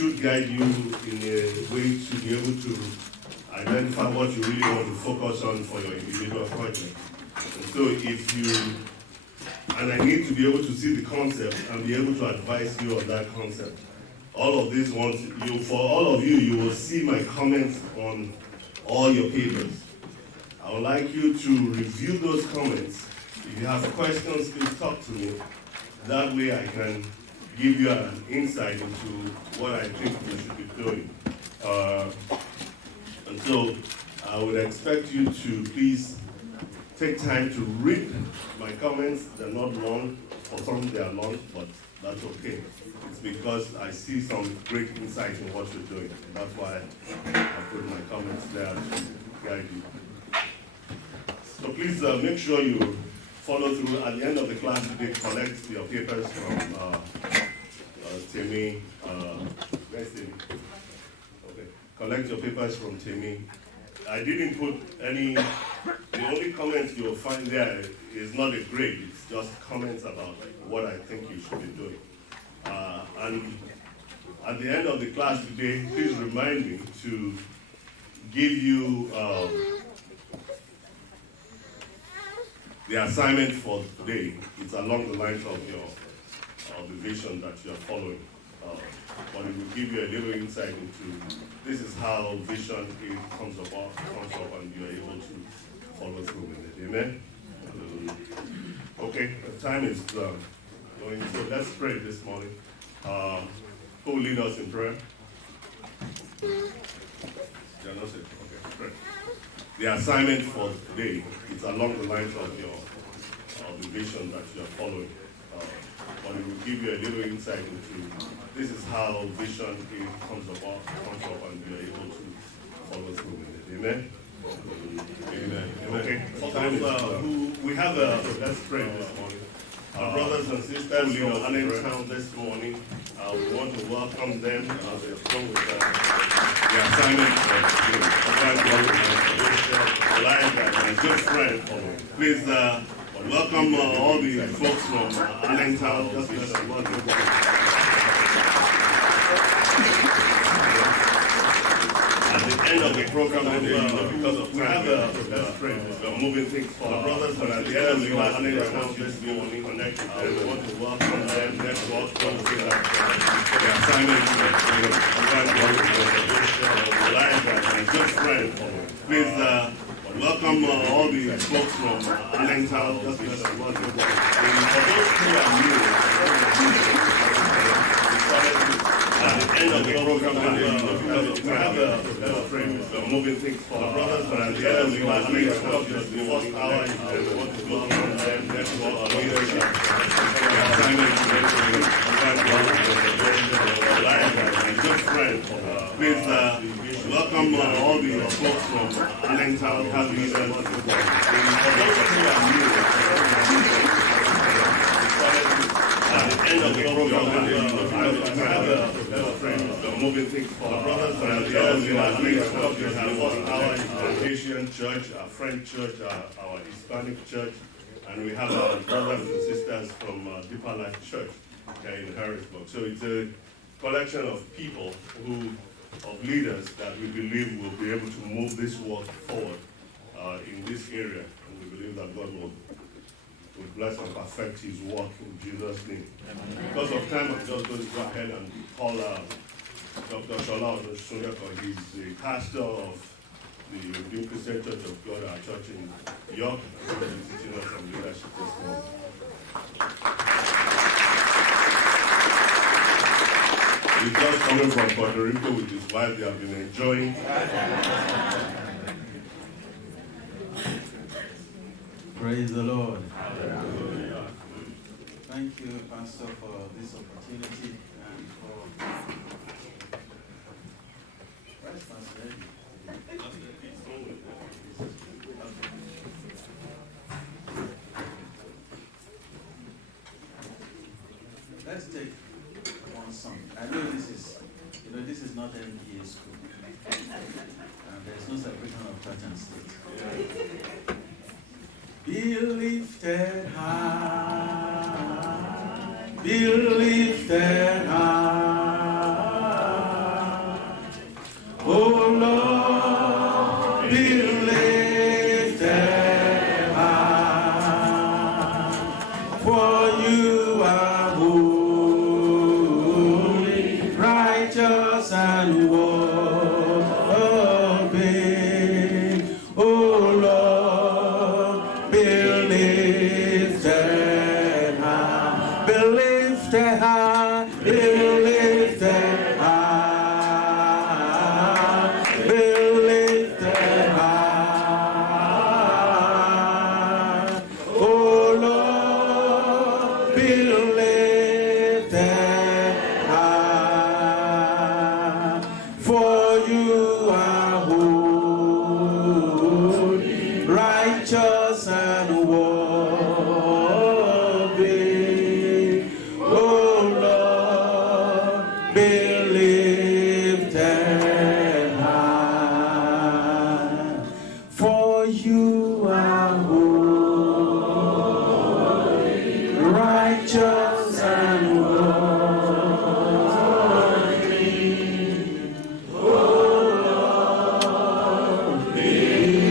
should guide you in a way to be able to identify what you really want to focus on for your individual project. And so if you, and I need to be able to see the concept and be able to advise you on that concept. All of these ones, for all of you, you will see my comments on all your papers. I would like you to review those comments. If you have questions, please talk to me. That way I can give you an insight into what I think we should be doing. And so I would expect you to please take time to read my comments. They're not long. For some they are long, but that's okay. It's because I see some great insight in what you're doing. That's why I put my comments there to guide you. So please make sure you follow through. At the end of the class today, collect your papers from Temi. Where's Temi? Okay. Collect your papers from Temi. I didn't put any, the only comments you'll find there is not a grade, it's just comments about what I think you should be doing. And at the end of the class today, please remind me to give you the assignment for today. It's along the lines of the vision that you're following. But it will give you a little insight into this is how vision comes up and you're able to follow through with it. Amen? Okay, the time is going, so let's pray this morning. Who will lead us in prayer? Okay, pray. The assignment for today is along the lines of the vision that you're following. But it will give you a little insight into this is how vision comes up and you're able to follow through with it. Amen? Amen. Okay. We have let's pray this morning. Our brothers and sisters from Allentown this morning, we want to welcome them as they come with the assignment for my good friend. Please welcome all the folks from Allentown. At the end of the program, because of time, we're moving things forward. Brothers, but at the end of the class, we want to connect with them. We want to welcome them. Let's welcome the assignment my good friend. Please welcome all the folks from Allentown. For those who are new, at the end of the program, we're moving things forward. Brothers, but at the end of the class, the first hour, we want to welcome them. Let's welcome my good friend. Please welcome all the folks from Allentown. For those who are new, at the end of the program, we're moving things forward. Brothers, but at the end of the class, the first hour is Asian Church, our French Church, our Hispanic Church, and we have our brothers and sisters from Deeper Life Church here in Harrisburg. So it's a collection of people of leaders that we believe will be able to move this work forward in this area. And we believe that God will bless and perfect his work in Jesus' name. Because of time, I'm just going to go ahead and call Dr. Shola Odunsonyeko. He's the pastor of the New Christian Church of God, our church in York. He's teaching us some leadership this morning. He's just coming from Puerto Rico with his wife. They have been enjoying. Praise the Lord. Thank you, Pastor, for this opportunity and for. Where's Pastor Eddie? Let's take one song. I know this is not NPA school. There's no separation of church and state. Be lifted high, be lifted high. Oh Lord, be lifted high, for you are holy, righteous and worthy. Oh Lord, be lifted high, be lifted high, be lifted high, be lifted high. Oh Lord, be lifted high, for you are holy, righteous and worthy. Oh Lord, be lifted high, for you are holy, righteous and worthy. Oh Lord, be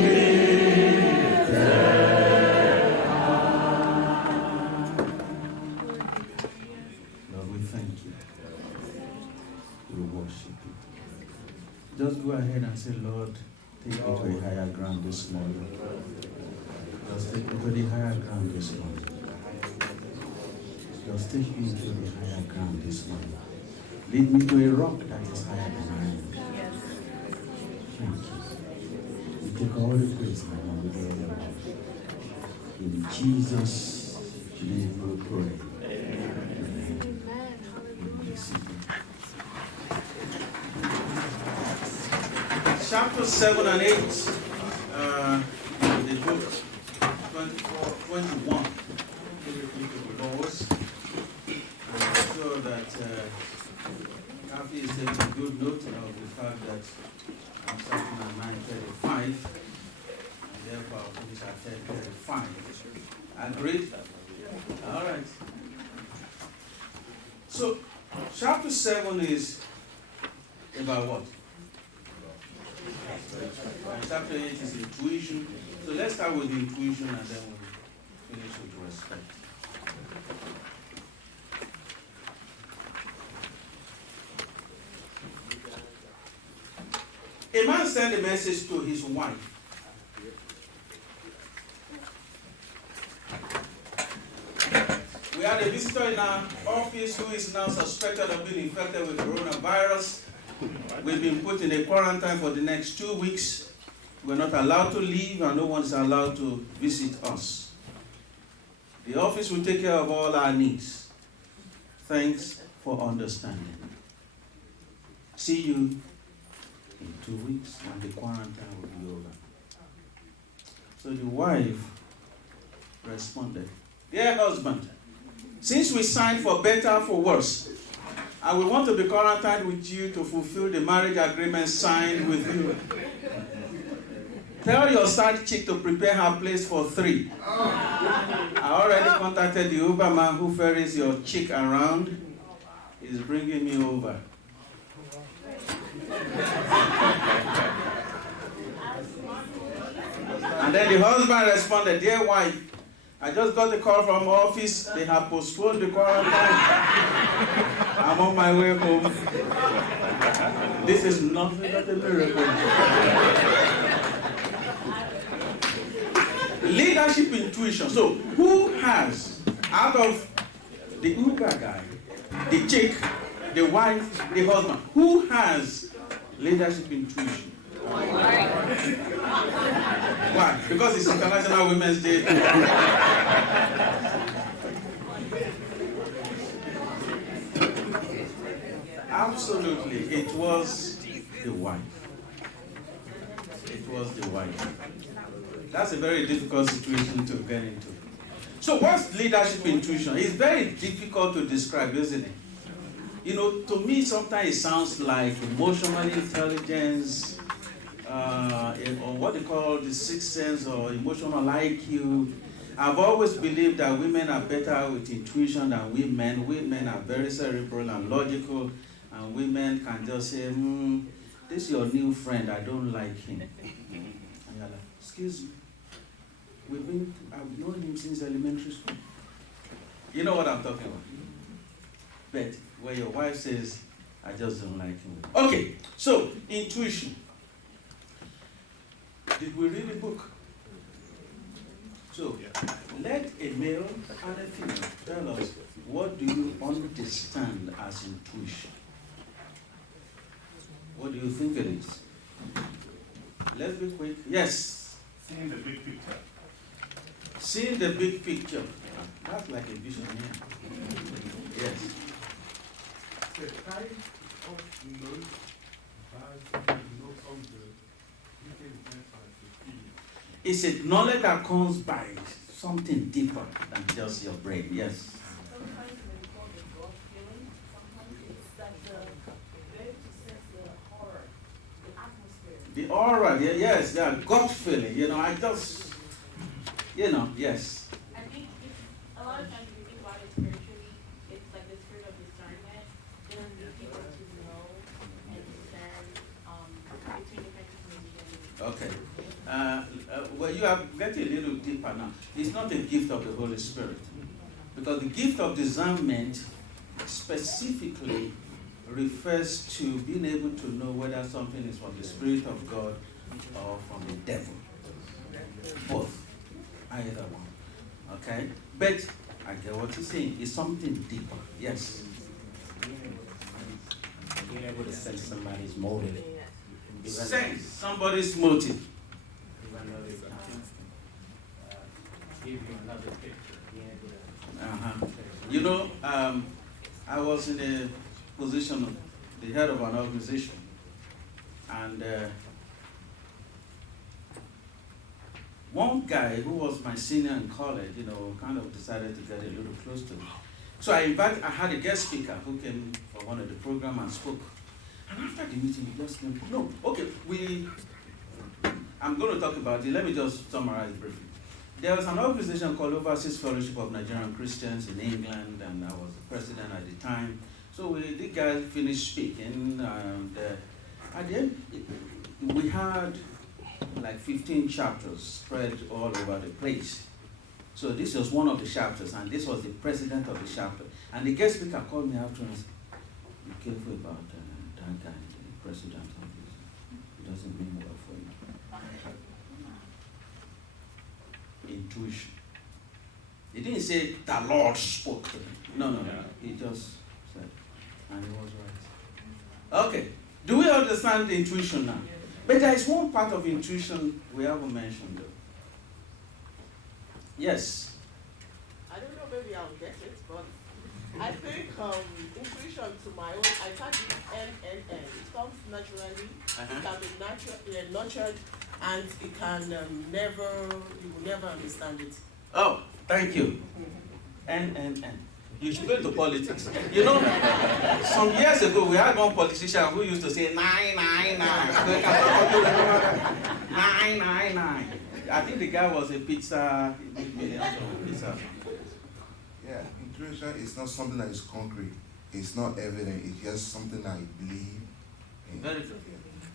lifted high. Lord, we thank you. We worship you. Just go ahead and say, Lord, take me to a higher ground this morning. Just take me to the higher ground this morning. Just take me to the higher ground this morning. Lead me to a rock that is higher than I am. Thank you. We take all the praise and all the glory. In Jesus' name we pray. Amen. Be seated. Chapter 7 and 8, the book 21. I'm sure that Kathy is taking good note of the fact that I'm starting at 9:35, and therefore I'll finish at 10:35. Agreed? All right. So, chapter 7 is about what? Chapter 8 is intuition. So let's start with intuition and then we'll finish with respect. A man sent a message to his wife. We had a visitor in our office who is now suspected of being infected with coronavirus. We've been put in a quarantine for the next 2 weeks. We're not allowed to leave and no one is allowed to visit us. The office will take care of all our needs. Thanks for understanding. See you in 2 weeks and the quarantine will be over. So the wife responded, "Dear husband, since we signed for better, for worse, and we want to be quarantined with you to fulfill the marriage agreement signed with you, tell your side chick to prepare her place for 3. I already contacted the Uber man who ferries your chick around. He's bringing me over." And then the husband responded, "Dear wife, I just got the call from office. They have postponed the quarantine. I'm on my way home. This is nothing but a miracle." Leadership intuition. So, who has, out of the Uber guy, the chick, the wife, the husband, who has leadership intuition? Why? Because it's International Women's Day. Absolutely, it was the wife. It was the wife. That's a very difficult situation to get into. So what's leadership intuition? It's very difficult to describe, isn't it? You know, to me, sometimes it sounds like emotional intelligence, or what they call the sixth sense or emotional IQ. I've always believed that women are better with intuition than women. Women are very cerebral and logical, and women can just say, this is your new friend, I don't like him. And you're like, excuse me, I've known him since elementary school. You know what I'm talking about? But where your wife says, I just don't like him. Okay, so intuition. Did we read the book? So, let a male and a female tell us, what do you understand as intuition? What do you think it is? Let's be quick. Yes. Seeing the big picture. Seeing the big picture. That's like a vision here. Yes. The kind of knowledge that know something, you can identify the feeling. It's a knowledge that comes by something deeper than just your brain. Yes. Sometimes we call it God feeling. Sometimes it's that they're able to sense the horror, the atmosphere. The aura, yes, that gut feeling. I just, yes. I think a lot of times if you think about it spiritually, it's like the spirit of discernment. Then you're able to know and discern between different information. Okay. Well, you are getting a little deeper now. It's not a gift of the Holy Spirit. Because the gift of discernment specifically refers to being able to know whether something is from the Spirit of God or from the devil. Both. Either one. Okay? But I get what you're saying. It's something deeper. Yes. Being able to sense somebody's motive. Sense somebody's motive. Even though they can give you another picture. Being able to I was in a position of the head of an organization, and one guy who was my senior in college, kind of decided to get a little close to me. So I had a guest speaker who came for one of the program and spoke. And after the meeting, he just came, I'm going to talk about it. Let me just summarize briefly. There was an organization called Overseas Fellowship of Nigerian Christians in England, and I was the president at the time. So the guy finished speaking, and at the end, we had like 15 chapters spread all over the place. So this was one of the chapters, and this was the president of the chapter. And the guest speaker called me after and said, be careful about that guy, the president of this. It doesn't mean well for you. Intuition. He didn't say the Lord spoke to him. No. He just said, and he was right. Okay. Do we understand the intuition now? But there is one part of intuition we haven't mentioned though. Yes. I don't know, maybe I'll get it, but I think intuition to my own, I can't use NNN. It comes naturally, it can be nurtured, and it can you will never understand it. Oh, thank you. NNN. You should go into politics. Some years ago we had one politician who used to say 999. 999. I think the guy was a pizza. Yeah, intuition is not something that is concrete. It's not evident. It's just something I believe in. Very good.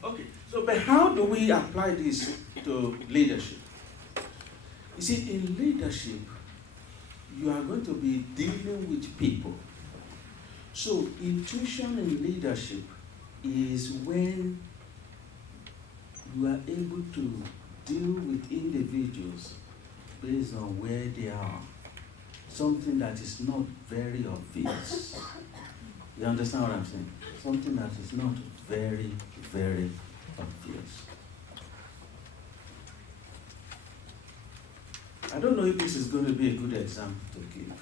Okay, but how do we apply this to leadership? You see, in leadership, you are going to be dealing with people. So intuition in leadership is when you are able to deal with individuals based on where they are. Something that is not very obvious. You understand what I'm saying? Something that is not very, very obvious. I don't know if this is going to be a good example to give.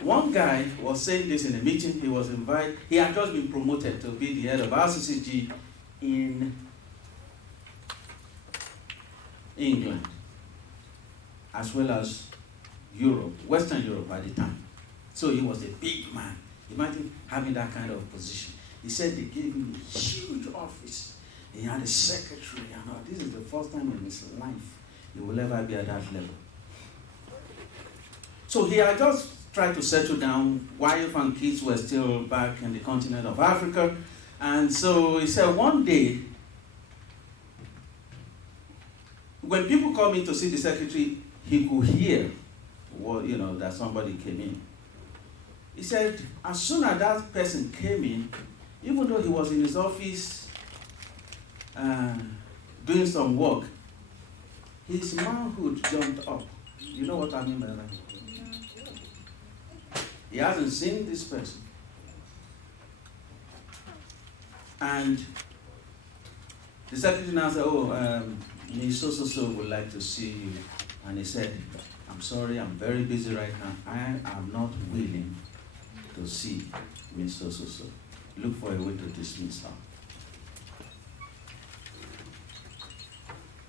One guy was saying this in a meeting. He was invited. He had just been promoted to be the head of RCCG in England, as well as Europe, Western Europe at the time. So he was a big man. Imagine having that kind of position. He said they gave him a huge office. He had a secretary and all. This is the first time in his life he will ever be at that level. So he had just tried to settle down. Wife and kids were still back in the continent of Africa. And so he said one day, when people come in to see the secretary, he could hear that somebody came in. He said, as soon as that person came in, even though he was in his office doing some work, his manhood jumped up. You know what I mean by that? He hasn't seen this person. And the secretary now said, Ms. So would like to see you. And he said, I'm sorry, I'm very busy right now. I am not willing to see Ms. So. Look for a way to dismiss her.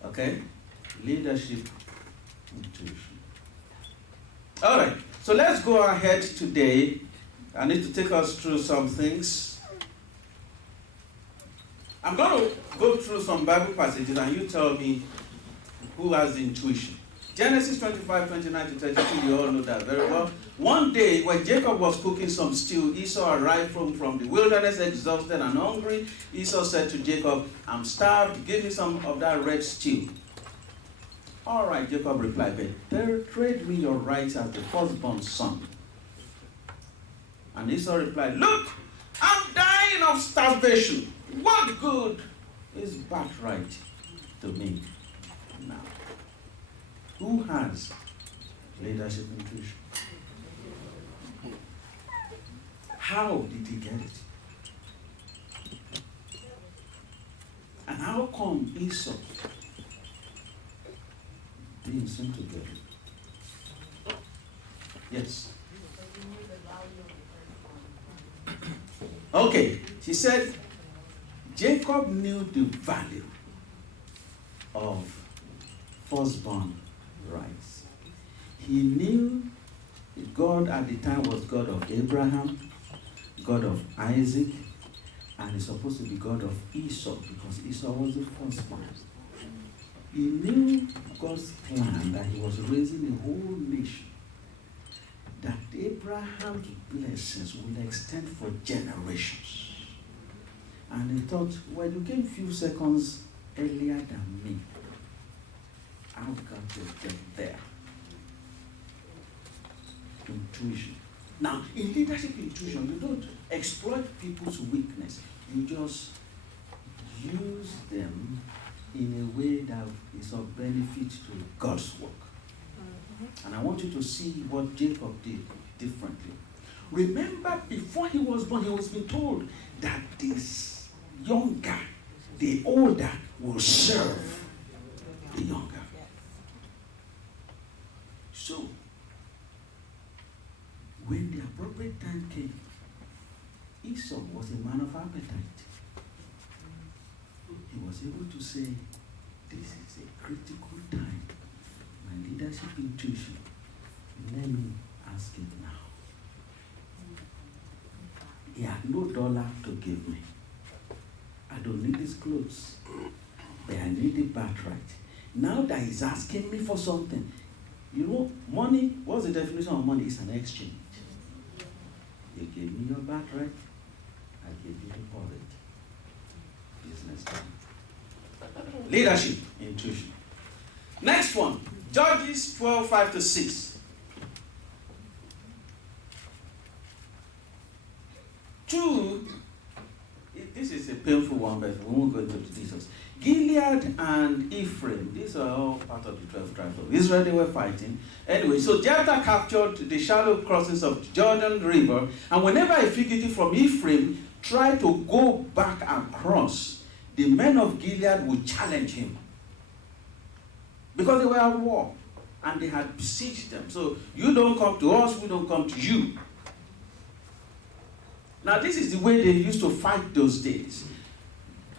Okay? Leadership intuition. All right, so let's go ahead today. I need to take us through some things. I'm going to go through some Bible passages and you tell me who has the intuition. Genesis 25, 29 to 32, you all know that very well. One day, when Jacob was cooking some stew, Esau arrived from the wilderness, exhausted and hungry. Esau said to Jacob, I'm starved, give me some of that red stew. All right, Jacob replied, but trade me your rights as the firstborn son. And Esau replied, look, I'm dying of starvation. What good is birthright to me now? Who has leadership intuition? How did he get it? And how come Esau didn't seem to get it? Yes. Okay, she said Jacob knew the value of firstborn rights. He knew God at the time was God of Abraham, God of Isaac, and he's supposed to be God of Esau because Esau was the firstborn. He knew God's plan that he was raising a whole nation, that Abraham's blessings will extend for generations. And he thought, well, you came a few seconds earlier than me. I've got to get there. Intuition. Now, in leadership intuition, you don't exploit people's weakness. You just use them in a way that is of benefit to God's work. And I want you to see what Jacob did differently. Remember, before he was born, he was being told that this younger, the older, will serve the younger. So, when the appropriate time came, Esau was a man of appetite. He was able to say, this is a critical time. My leadership intuition, let me ask it now. He had no dollar to give me. I don't need his clothes, but I need the birthright. Now that he's asking me for something, you know, money, what's the definition of money? It's an exchange. You gave me your birthright, I gave you the porridge. Business time. Leadership, intuition. Next one, Judges 12, 5 to 6. 2, this is a painful one, but we won't go into the details. Gilead and Ephraim, these are all part of the 12 tribes of Israel. They were fighting. Anyway, so Jephthah captured the shallow crossings of Jordan River, and whenever a fugitive from Ephraim tried to go back across, the men of Gilead would challenge him. Because they were at war, and they had besieged them. So, you don't come to us, we don't come to you. Now, this is the way they used to fight those days.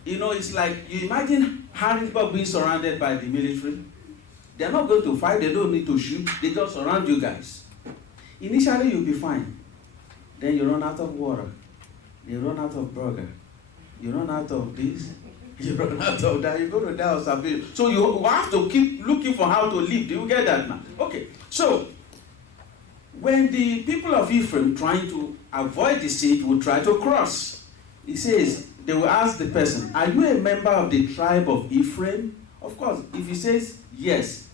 You know, it's like, you imagine Harrisburg being surrounded by the military. They're not going to fight, they don't need to shoot, they just surround you guys. Initially, you'll be fine. Then you run out of water. You run out of burger. You run out of this. You run out of that. You go to that or something. So you have to keep looking for how to live. Do you get that now? Okay. So, When the people of Ephraim trying to avoid the sea would try to cross, he says, they will ask the person, are you a member of the tribe of Ephraim? Of course, if he says yes,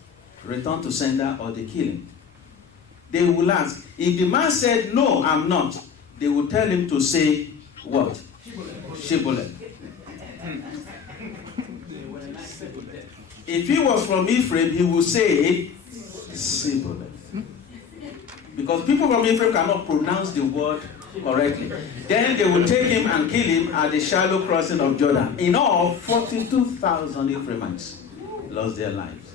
return to sender or they kill him. They will ask. If the man said, no, I'm not, they will tell him to say, what? Shibboleth. If he was from Ephraim, he would say, Shibboleth. Because people from Ephraim cannot pronounce the word correctly. Then they will take him and kill him at the shallow crossing of Jordan. In all, 42,000 Ephraimites lost their lives.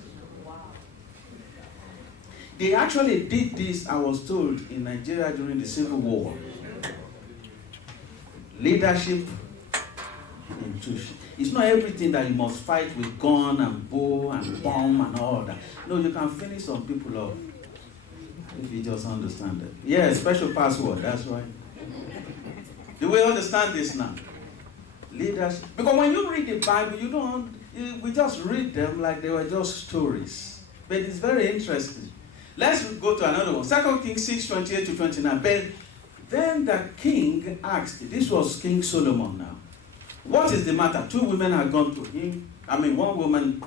They actually did this, I was told, in Nigeria during the Civil War. Leadership, intuition. It's not everything that you must fight with gun and bow and bomb and all that. No, you can finish some people off if you just understand it. Yeah, special password, that's right. Do we understand this now? Leadership. Because when you read the Bible, we just read them like they were just stories. But it's very interesting. Let's go to another one. 2 Kings 6:28 to 29. But then the king asked, this was King Solomon now, what is the matter? 2 women had gone to him. One woman,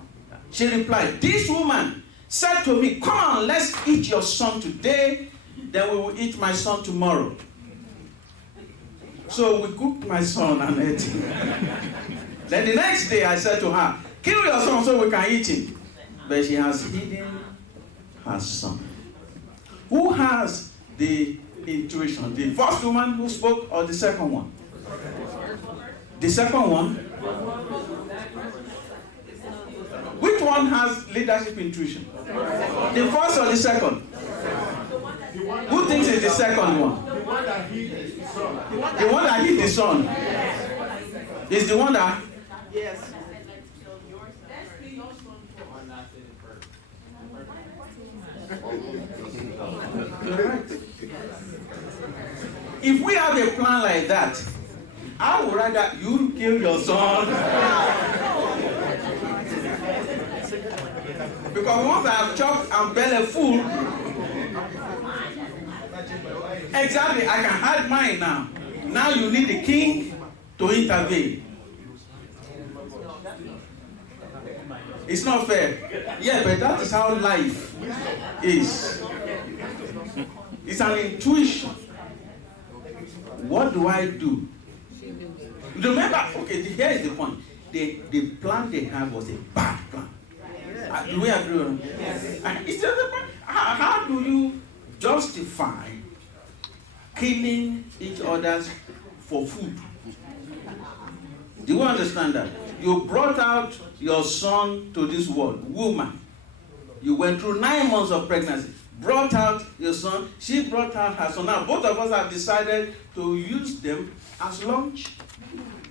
she replied, this woman said to me, come on, let's eat your son today, then we will eat my son tomorrow. So we cooked my son and ate him. Then the next day I said to her, kill your son so we can eat him. But she has hidden her son. Who has the intuition? The first woman who spoke or the second one? The second one? Which one has leadership intuition? The first or the second? Who thinks it's the second one? The one that hit the son. The one that hit the son is the one that... Yes. If we have a plan like that, I would rather you kill your son. Because once I have chopped and belly full, exactly, I can hide mine now. Now you need the king to intervene. It's not fair. Yeah, but that is how life is. It's an intuition. What do I do? Remember, okay, here is the point. The plan they had was a bad plan. Do we agree on that? Yes. It's just a point. How do you justify killing each other for food? Do you understand that? You brought out your son to this world, woman. You went through 9 months of pregnancy, brought out your son, she brought out her son. Now both of us have decided to use them as lunch,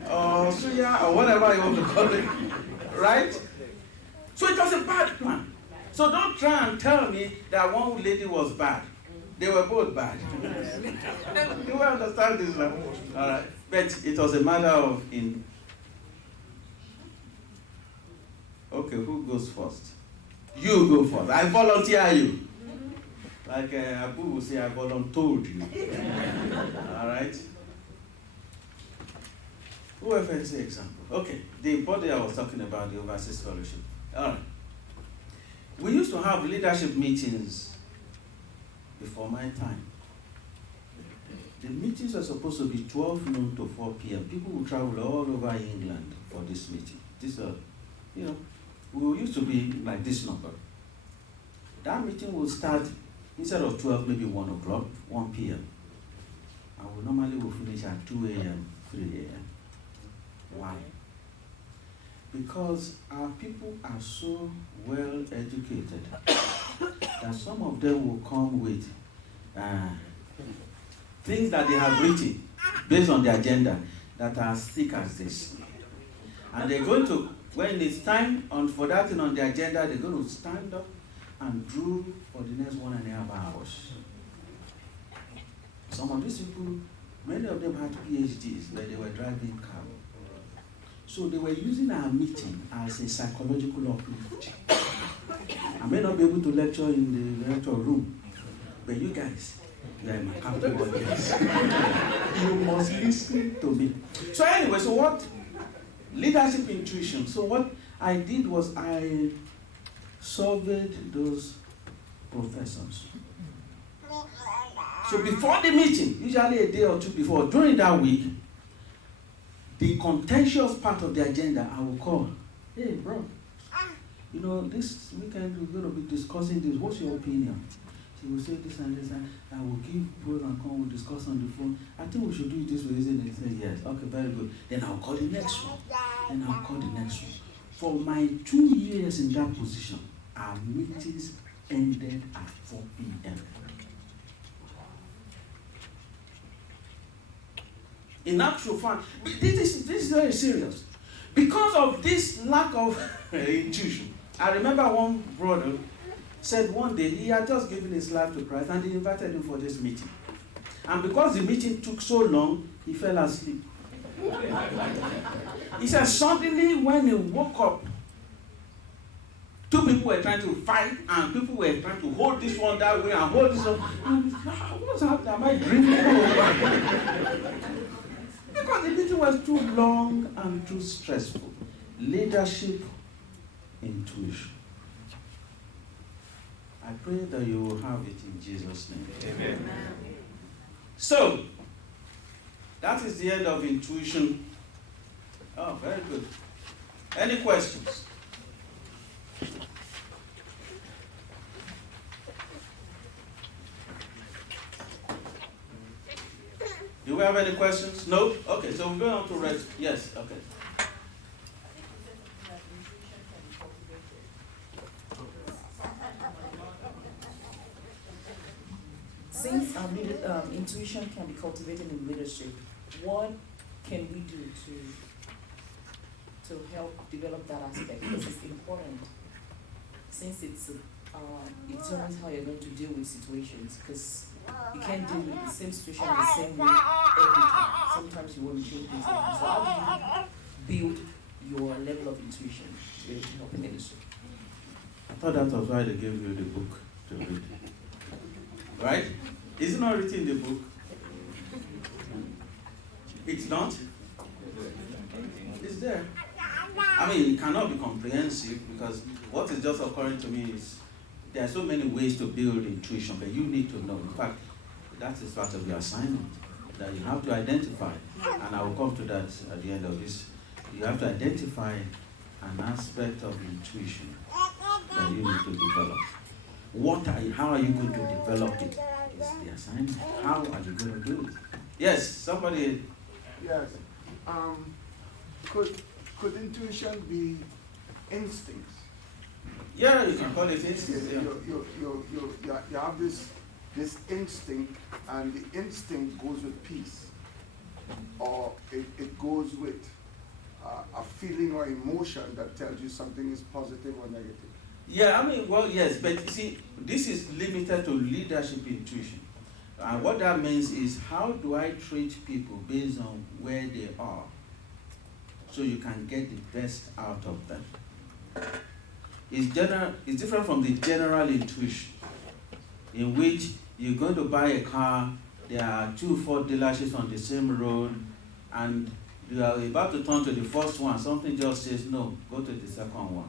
or suya, or whatever you want to call it, right? So it was a bad plan. So don't try and tell me that one lady was bad. They were both bad. You will understand this now. All right. But it was a matter of Okay, who goes first? You go first. I volunteer you. Like Abu will say, I volunteered you. All right? Whoever is the example. Okay, the body I was talking about, the Overseas Fellowship. All right. We used to have leadership meetings before my time. The meetings are supposed to be 12 noon to 4 p.m. People will travel all over England for this meeting. We used to be like this number. That meeting will start, instead of 12, maybe 1 o'clock, 1 p.m. And we normally will finish at 2 a.m., 3 a.m. Why? Because our people are so well educated that some of them will come with things that they have written based on the agenda that are as thick as this. And they're going to, when it's time for that thing on the agenda, they're going to stand up and drool for the next 1.5 hours. Some of these people, many of them had PhDs, but they were driving cars. So they were using our meeting as a psychological uplift. I may not be able to lecture in the lecture room, But you guys, you are in my happy audience. You must listen to me. So anyway, so what? Leadership intuition. So what I did was I surveyed those professors. So before the meeting, usually a day or two before, during that week, the contentious part of the agenda, I will call, hey bro, you know, this weekend we're going to be discussing this. What's your opinion? She will say this and this, and I will give pros and cons, we'll discuss on the phone. I think we should do it this way, isn't it? Say yes. Okay, very good. Then I'll call the next one. Then I'll call the next one. For my 2 years in that position, our meetings ended at 4 p.m. In actual fact, this is very serious. Because of this lack of intuition, I remember one brother said one day he had just given his life to Christ and he invited him for this meeting. And because the meeting took so long, he fell asleep. He said suddenly when he woke up, two people were trying to fight and people were trying to hold this one that way and hold this one. And what's happening? Am I dreaming? Because the meeting was too long and too stressful. Leadership intuition. I pray that you will have it in Jesus' name. Amen. So, that is the end of intuition. Oh, very good. Any questions? Do we have any questions? No? Okay, so we're going on to rest. Yes, okay. Since intuition can be cultivated in leadership, what can we do to help develop that aspect? Because it's important, since it determines how you're going to deal with situations. Because you can't deal with the same situation the same way every time. Sometimes you want to change things. So how do you build your level of intuition to help in leadership? I thought that was why they gave you the book to read. Right? Is it not written in the book? It's not? It's there. I mean, it cannot be comprehensive because what is just occurring to me is there are so many ways to build intuition, but you need to know. In fact, that is part of your assignment, that you have to identify, and I will come to that at the end of this. You have to identify an aspect of intuition that you need to develop. How are you going to develop it? Is the assignment. How are you going to do it? Yes, somebody. Yes. Could intuition be instincts? Yeah, you can call it instinct. Yeah. You have this instinct, and the instinct goes with peace, or it goes with a feeling or emotion that tells you something is positive or negative. Yeah, I mean, well, yes, but you see, this is limited to leadership intuition. And what that means is, how do I treat people based on where they are so you can get the best out of them? It's different from the general intuition, in which you're going to buy a car, there are 2 Ford dealerships on the same road, and you are about to turn to the first one, something just says, no, go to the second one.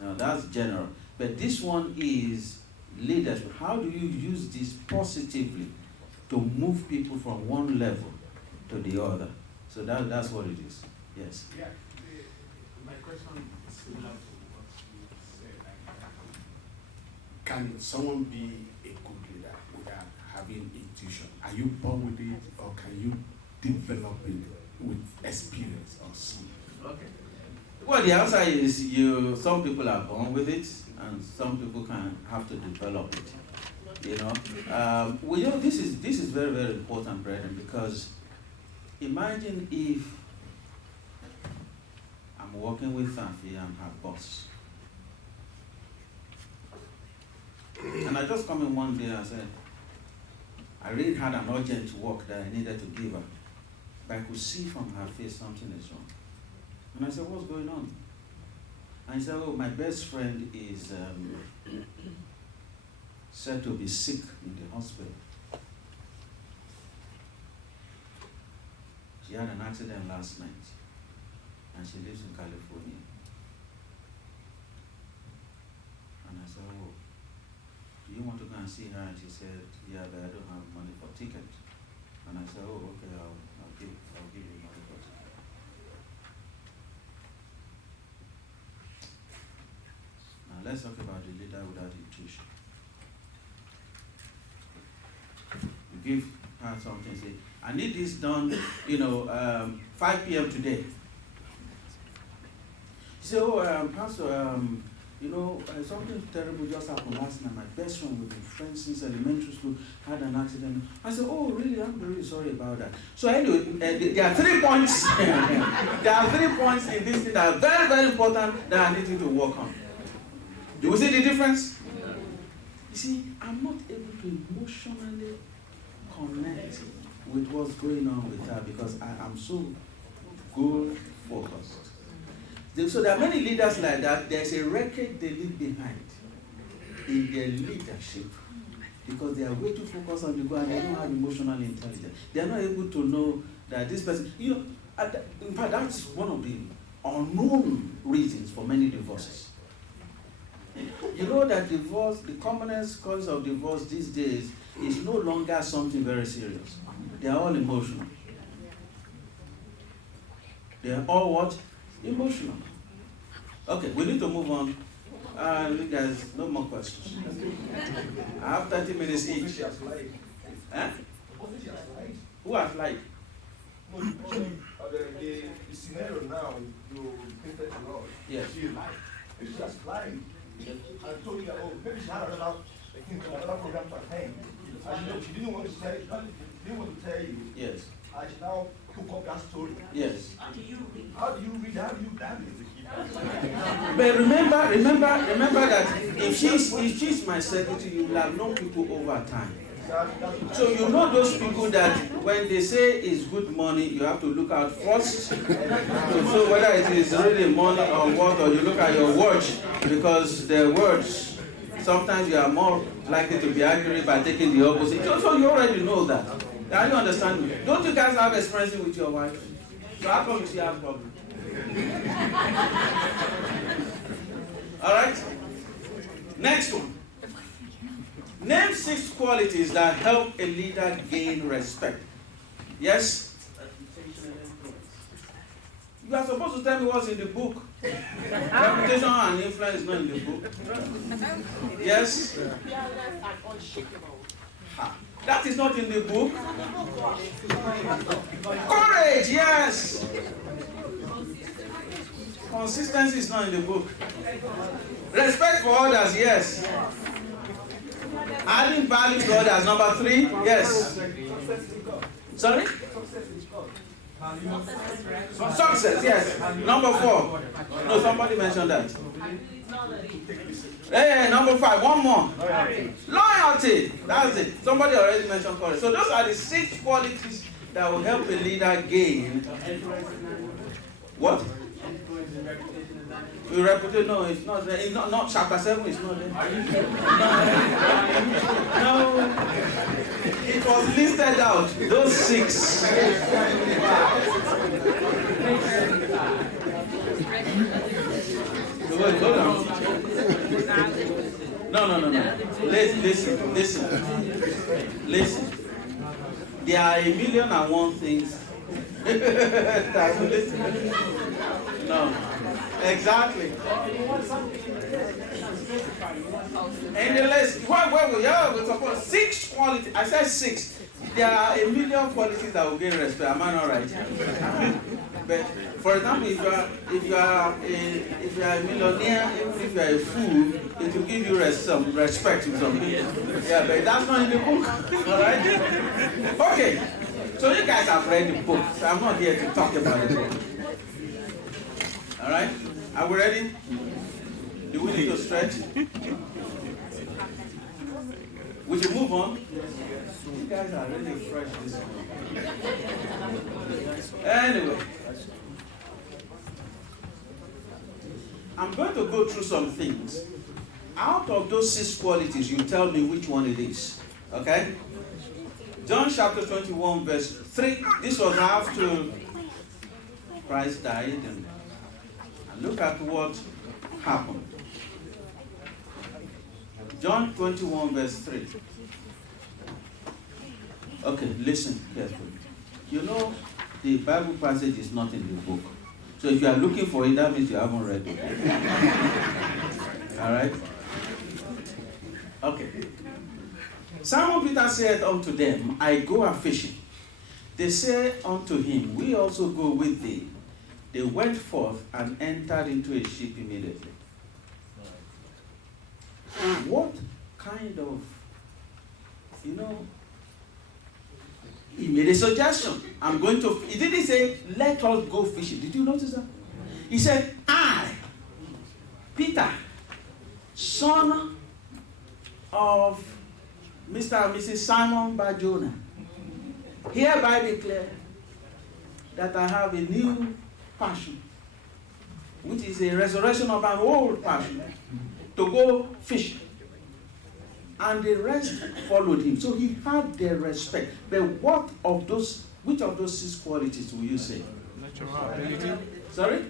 Now that's general. But this one is leadership. How do you use this positively to move people from one level to the other? So that's what it is. Yes. Yeah. My question is similar to what you said. Can someone be a good leader without having intuition? Are you born with it, or can you develop it with experience or something? Okay. Well, the answer is some people are born with it, and some people can have to develop it. You know, this is very, very important, brethren, because imagine if I'm working with Fafi, I'm her boss, and I just come in one day and said, I really had an urgent work that I needed to give her, but I could see from her face something is wrong. And I said, what's going on? And he said, oh, my best friend is said to be sick in the hospital. She had an accident last night, and she lives in California. And I said, oh, do you want to go and see her? And she said, yeah, but I don't have money for ticket. And I said, oh, okay, I'll give you money for ticket. Now let's talk about the leader without intuition. You give her something, say, I need this done, 5 p.m. today. She said, oh, Pastor, something terrible just happened last night. My best friend, we've been friends since elementary school, had an accident. I said, oh, really? I'm really sorry about that. So anyway, there are 3 points. There are 3 points in this thing that are very, very important that I need you to work on. Do we see the difference? You see, I'm not able to emotionally connect with what's going on with her because I am so goal focused. So there are many leaders like that. There's a wreckage they leave behind in their leadership because they are way too focused on the goal and they don't have emotional intelligence. They are not able to know that this person, in fact, that's one of the unknown reasons for many divorces. You know that divorce, the commonest cause of divorce these days is no longer something very serious. They are all emotional. They are all what? Emotional. Okay, we need to move on. There's no more questions. I have 30 minutes each. Huh? Who has lied? The scenario now, you painted a lot. Yes. She lied. If she just lied, I told you, oh, maybe she had another program to attend. And she didn't want to tell you. Yes. And she now cook up that story. Yes. How do you read? How do you damn it? But remember that if she's my secretary, you will have known people over time. So you know those people that when they say it's good money, you have to look out first. So whether it is really money or what, or you look at your watch, because the words, sometimes you are more likely to be accurate by taking the opposite. So you already know that. Can you understand me? Don't you guys have experience with your wife? So how come you see have problem? Alright? Next one. Name 6 qualities that help a leader gain respect. Yes? You are supposed to tell me what's in the book. Reputation and influence is not in the book. Yes? Fearless and unshakable. That is not in the book. Courage, yes. Consistency is not in the book. Respect for others, yes. Adding value to others, number 3, yes. Sorry? Success, yes. Number 4. No, somebody mentioned that. Hey, number 5, one more. Loyalty. That's it. Somebody already mentioned courage. So those are the 6 qualities that will help a leader gain. What? Your reputation? No, it's not there. It's not chapter 7. It's not there. No. It was listed out. Those 6. Wait, hold on. No. Listen. There are 1,000,001 things. No. Exactly. And the list, we're supposed 6 qualities. I said 6. There are 1,000,000 qualities that will gain respect. Am I not right? But for example, if you are a millionaire, even if you are a fool, it will give you some respect with some people. Yeah, but that's not in the book. All right? Okay. So you guys have read the book. So I'm not here to talk about the book. All right? Are we ready? Do we need to stretch? We should move on. You guys are really fresh this morning. Anyway. I'm going to go through some things out of those 6 qualities, you tell me which one it is. Okay? John chapter 21, verse 3. This was after Christ died. And look at what happened. John 21, verse 3. Okay, listen carefully. You know, the Bible passage is not in the book. So if you are looking for it, that means you haven't read it. All right? Okay. Simon Peter said unto them, I go a fishing. They said unto him, we also go with thee. They went forth and entered into a ship immediately. What kind of, he made a suggestion. He didn't say, let us go fishing. Did you notice that? He said, I, Peter, son of Mr. and Mrs. Simon Bar-Jonah, hereby declare that I have a new passion, which is a resurrection of an old passion, to go fishing. And the rest followed him. So he had their respect. But which of those 6 qualities will you say? Natural ability. Sorry?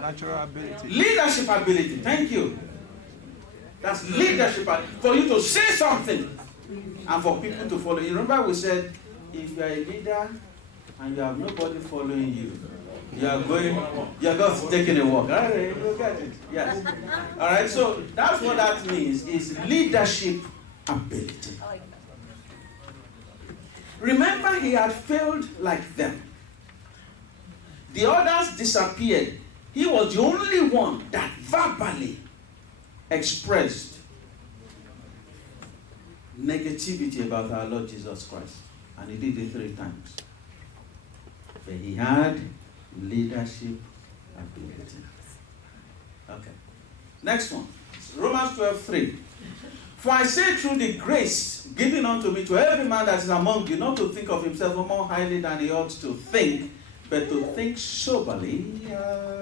Natural ability. Leadership ability. Thank you. That's leadership. For you to say something and for people to follow. You remember we said, if you are a leader and you have nobody following you, you're just taking a walk. All right, you get it. Yes. All right, so that's what that means, is leadership ability. Remember, he had failed like them. The others disappeared. He was the only one that verbally expressed negativity about our Lord Jesus Christ. And he did it 3 times. But he had leadership ability. Okay. Next one. Romans 12:3. For I say through the grace given unto me to every man that is among you, not to think of himself more highly than he ought to think, but to think soberly,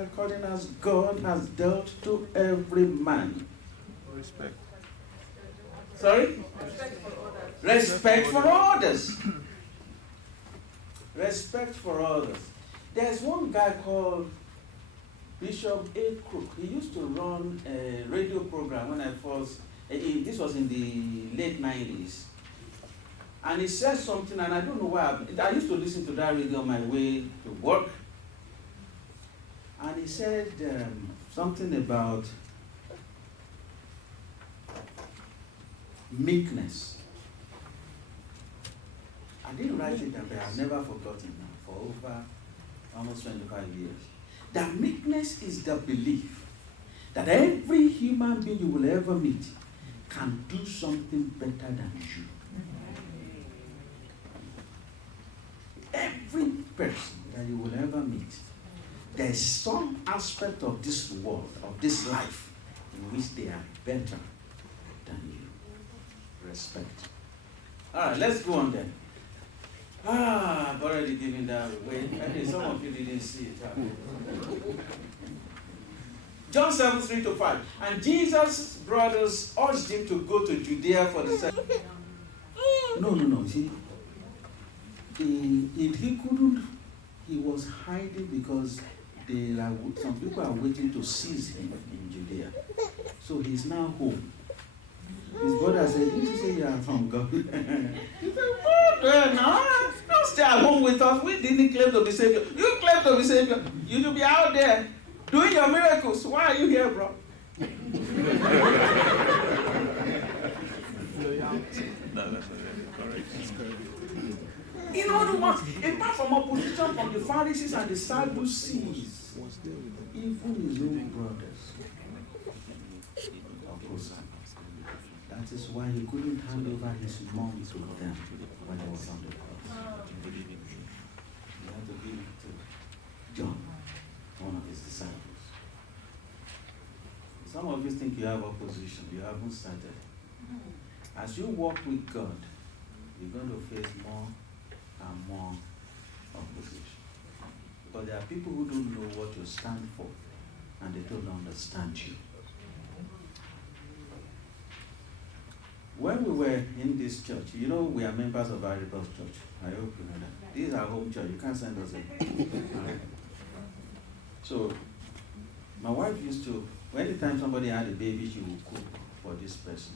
according as God has dealt to every man. Respect. Sorry? Respect for others. Respect for others. There's one guy called Bishop A. Crook. He used to run a radio program when I first, this was in the late 90s. And he said something, and I don't know why. I used to listen to that radio on my way to work. And he said something about meekness. I didn't write it down, but I've never forgotten now for over almost 25 years. That meekness is the belief that every human being you will ever meet can do something better than you. Every person that you will ever meet, there is some aspect of this world, of this life, in which they are better than you. Respect. All right, let's go on then. I've already given that away. Maybe some of you didn't see it. John 7:3-5. And Jesus' brothers urged him to go to Judea for the sake. No. See, he couldn't. He was hiding because some people are waiting to seize him in Judea. So he's now home. His brother said, didn't you say you are from God? He said, no, don't stay at home with us. We didn't claim to be Savior. You claim to be Savior. You should be out there doing your miracles. Why are you here, bro? In other words, apart from opposition from the Pharisees and the Sadducees, even his own brothers opposed him. That is why he couldn't hand over his mom to them when he was on the cross. He had to give it to John, one of his disciples. Some of you think you have opposition. You haven't started. As you walk with God, you're going to face more and more opposition. But there are people who don't know what you stand for, and they don't understand you. When we were in this church, you know we are members of our Rebels Church. I hope you know that. This is our home church. You can't send us in. So, my wife used to, anytime somebody had a baby, she would cook for this person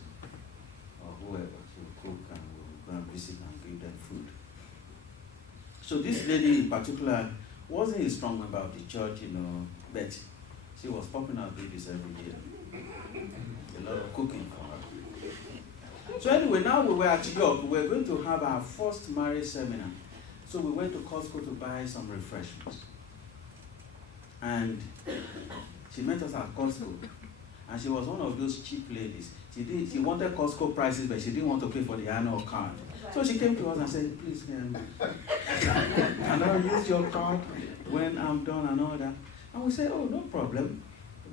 or whoever. She would cook and we would go and visit and give them food. So this lady in particular wasn't a strong member of the church, but she was popping out babies every year. A lot of cooking for her. So anyway, now we were at York. We were going to have our first marriage seminar. So we went to Costco to buy some refreshments. And she met us at Costco. And she was one of those cheap ladies. She wanted Costco prices, but she didn't want to pay for the annual card. So she came to us and said, please, can I use your card when I'm done and all that? And we said, oh, no problem.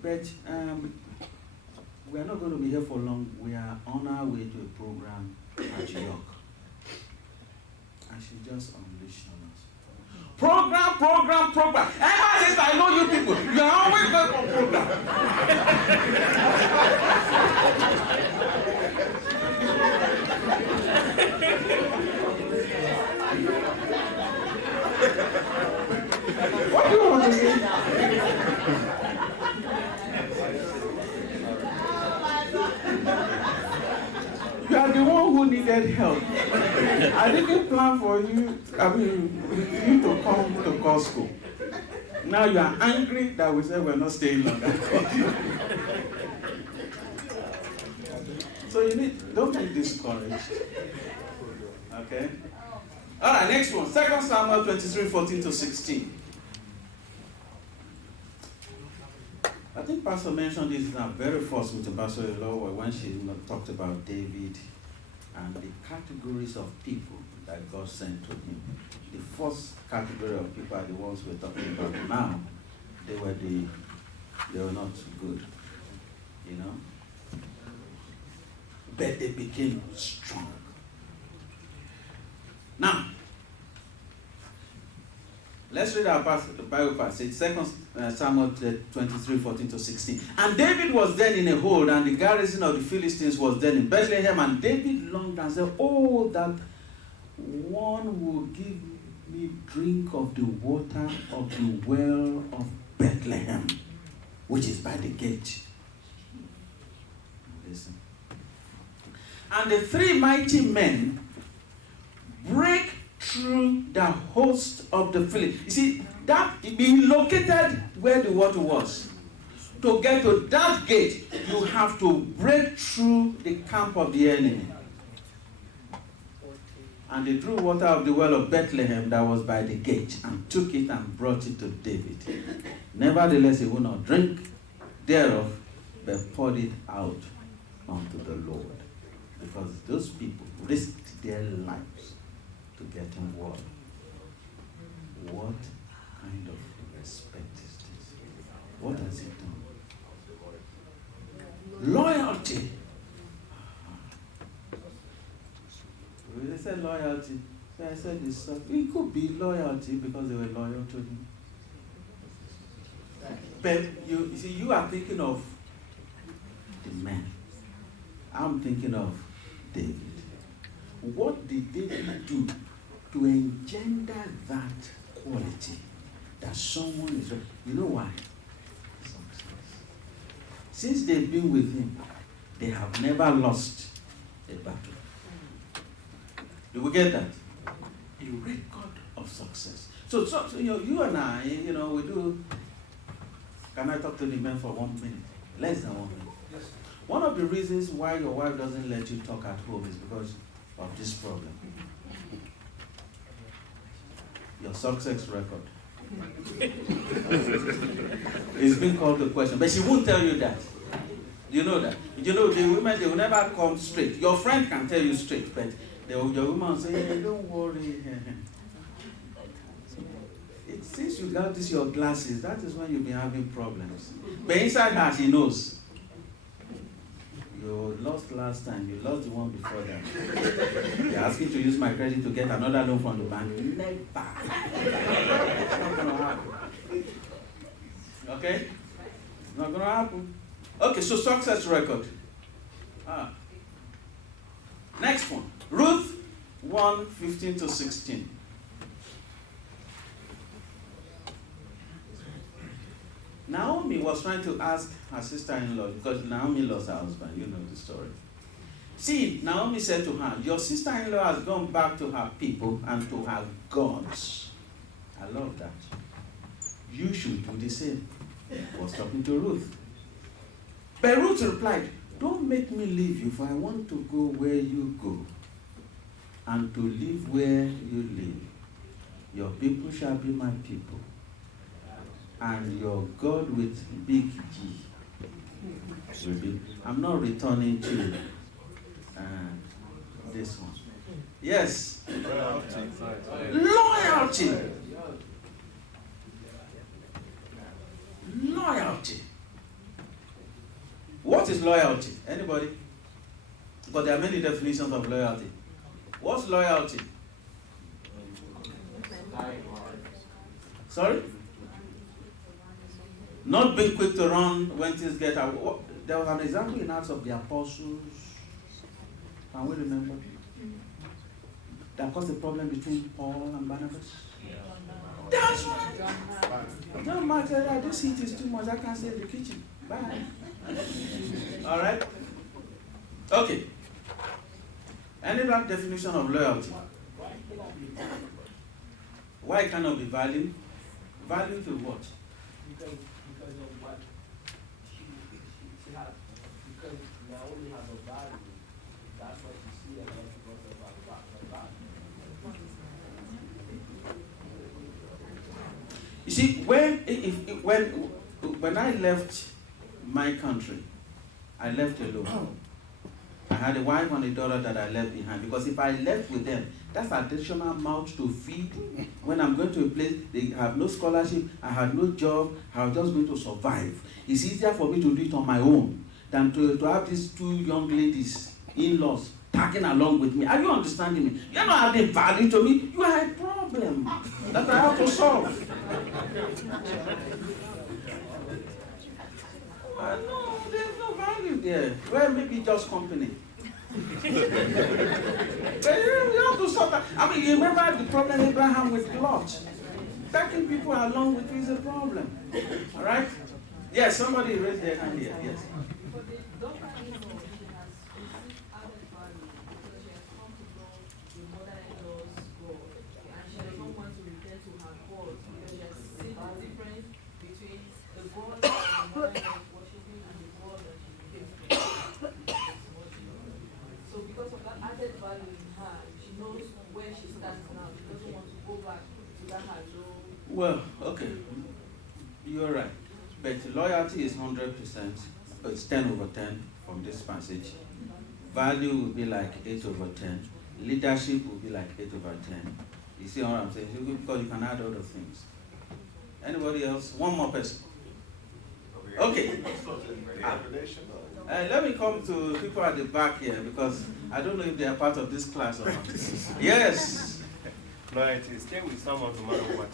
But we are not going to be here for long. We are on our way to a program at York. And she just unleashed on us. Program. Ever since I know you people, you are always going for program. What do you want to say? You are the one who needed help. I didn't plan for you, you to come to Costco. Now you are angry that we said we're not staying longer. So don't be discouraged. Okay? All right, next one. 2 Samuel 23:14-16. I think Pastor mentioned this in our very first with Pastor Elowa when she talked about David and the categories of people that God sent to him. The first category of people are the ones we're talking about now. They were not good, but they became strong. Now, let's read our Bible passage, 2 Samuel 23:14-16. And David was then in a hold, and the garrison of the Philistines was then in Bethlehem. And David longed and said, oh, that one will give me drink of the water of the well of Bethlehem, which is by the gate. Listen. And the three mighty men break through the host of the Philistines. You see, that being located where the water was. To get to that gate, you have to break through the camp of the enemy. And they drew water of the well of Bethlehem that was by the gate, and took it and brought it to David. Nevertheless, he would not drink thereof, but poured it out unto the Lord. Because those people risked their lives to get him water. What kind of respect is this? What has he done? Loyalty. They said loyalty. So I said this. It could be loyalty because they were loyal to him. But you see, you are thinking of the man. I'm thinking of David. What did David do to engender that quality that someone is? You know why? Since they've been with him, they have never lost a battle. Do we get that? A record of success. So you and I, we do. Can I talk to the men for 1 minute? Less than 1 minute. Yes. One of the reasons why your wife doesn't let you talk at home is because of this problem. Your success record. It's been called the question, but she won't tell you that. You know that. The women, they will never come straight. Your friend can tell you straight, but your woman will say, hey, don't worry. Since you got your glasses, that is when you'll be having problems. But inside her, she knows. You lost last time, you lost the one before that. You're asking to use my credit to get another loan from the bank. Never. It's not going to happen. Okay? It's not going to happen. Okay, so success record. Next one. Ruth 1:15-16. Naomi was trying to ask her sister-in-law, because Naomi lost her husband, you know the story. See, Naomi said to her, your sister-in-law has gone back to her people and to her gods. I love that. You should do the same. Was talking to Ruth. But Ruth replied, don't make me leave you, for I want to go where you go, and to live where you live. Your people shall be my people, and your God with big G will be. I'm not returning to this one. Yes. Loyalty. Loyalty. What is loyalty? Anybody? Because there are many definitions of loyalty. What's loyalty? Sorry? Not being quick to run when things get out. There was an example in Acts of the Apostles. Can we remember? That caused a problem between Paul and Barnabas. That's right. John Mark said, this heat is too much. I can't stay in the kitchen. Bye. All right? Okay. Any other definition of loyalty? Why it cannot be value? Value to what? Because of what she has, because Naomi has a value. That's what you see and that's because of her value. You see, when I left my country, I left alone. I had a wife and a daughter that I left behind, because if I left with them, that's additional mouth to feed. When I'm going to a place, they have no scholarship, I have no job, I'm just going to survive. It's easier for me to do it on my own than to have these two young ladies, in-laws, tagging along with me. Are you understanding me? You're not adding value to me. You are a problem that I have to solve. No, there's no value there. Well, maybe just company. But you have to sort that. I mean, you remember the problem Abraham with Lot. Taking people along with you is a problem. All right? Yes, somebody raised their hand here. Yes. But the daughter in law, she has received added value because she has come to know the mother-in-law's God, and she does not want to return to her God because she has seen the difference between the God that the mother-in-law is worshiping and the God that she became worshiping. So because of that added value in her, she knows where she stands now. She doesn't want to go back to that her low. Well, okay. You're right. But loyalty is 100%. It's 10 over 10 from this passage. Value will be like 8 over 10. Leadership will be like 8 over 10. You see what I'm saying? Because you can add other things. Anybody else? One more person. Okay. Let me come to people at the back here, because I don't know if they are part of this class or not. Yes. Loyalty. Stay with someone no matter what.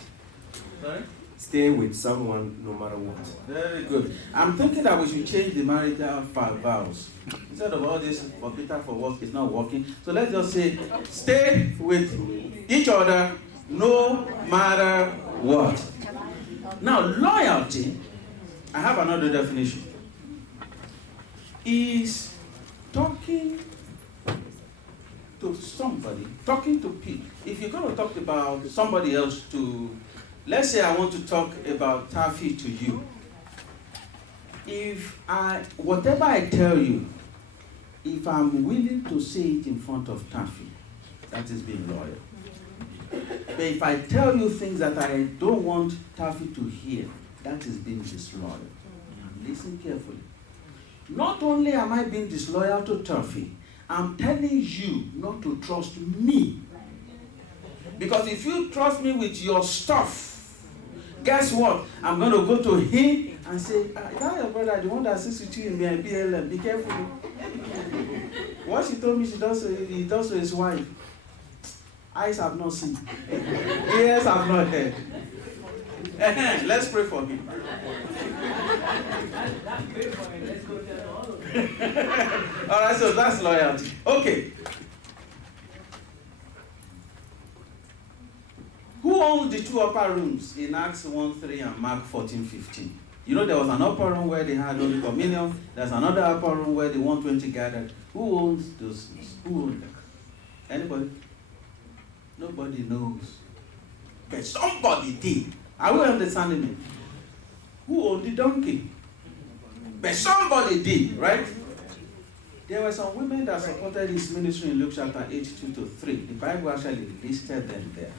Sorry? Stay with someone no matter what. Very good. I'm thinking that we should change the marital vows. Instead of all this for better, for work, it's not working. So let's just say, stay with each other no matter what. Now, loyalty, I have another definition, is talking to somebody, talking to people. If you're going to talk about somebody else to, let's say I want to talk about Taffy to you. Whatever I tell you, if I'm willing to say it in front of Taffy, that is being loyal. But if I tell you things that I don't want Taffy to hear, that is being disloyal. Listen carefully. Not only am I being disloyal to Taffy, I'm telling you not to trust me. Because if you trust me with your stuff, guess what? I'm going to go to him and say, is that your brother, the one that sits with you in my BLM? Be careful. What she told me he does to his wife. Eyes have not seen. Ears have not heard. Let's pray for him. All right, so that's loyalty. Okay. owns the two upper rooms in Acts 1:3 and Mark 14:15? You know, there was an upper room where they had Holy Communion. There's another upper room where the 120 gathered. Who owns those rooms? Who owns them? Anybody? Nobody knows. But somebody did. Are we understanding it? Who owned the donkey? But somebody did, right? There were some women that supported his ministry in Luke chapter 8, 2-3. The Bible actually listed them there.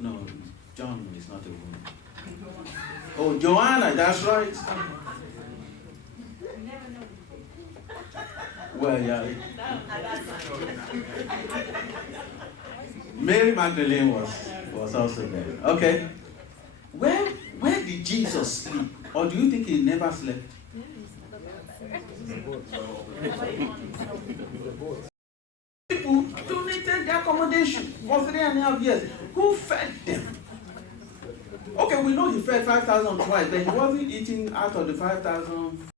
No, John is not a woman. Oh, Joanna, that's right. Well, yeah. Mary Magdalene was also there. Okay. Where did Jesus sleep? Or do you think he never slept? People donated their accommodation for 3.5 years. Who fed them? Okay, we know he fed 5,000 twice, but he wasn't eating out of the 5,000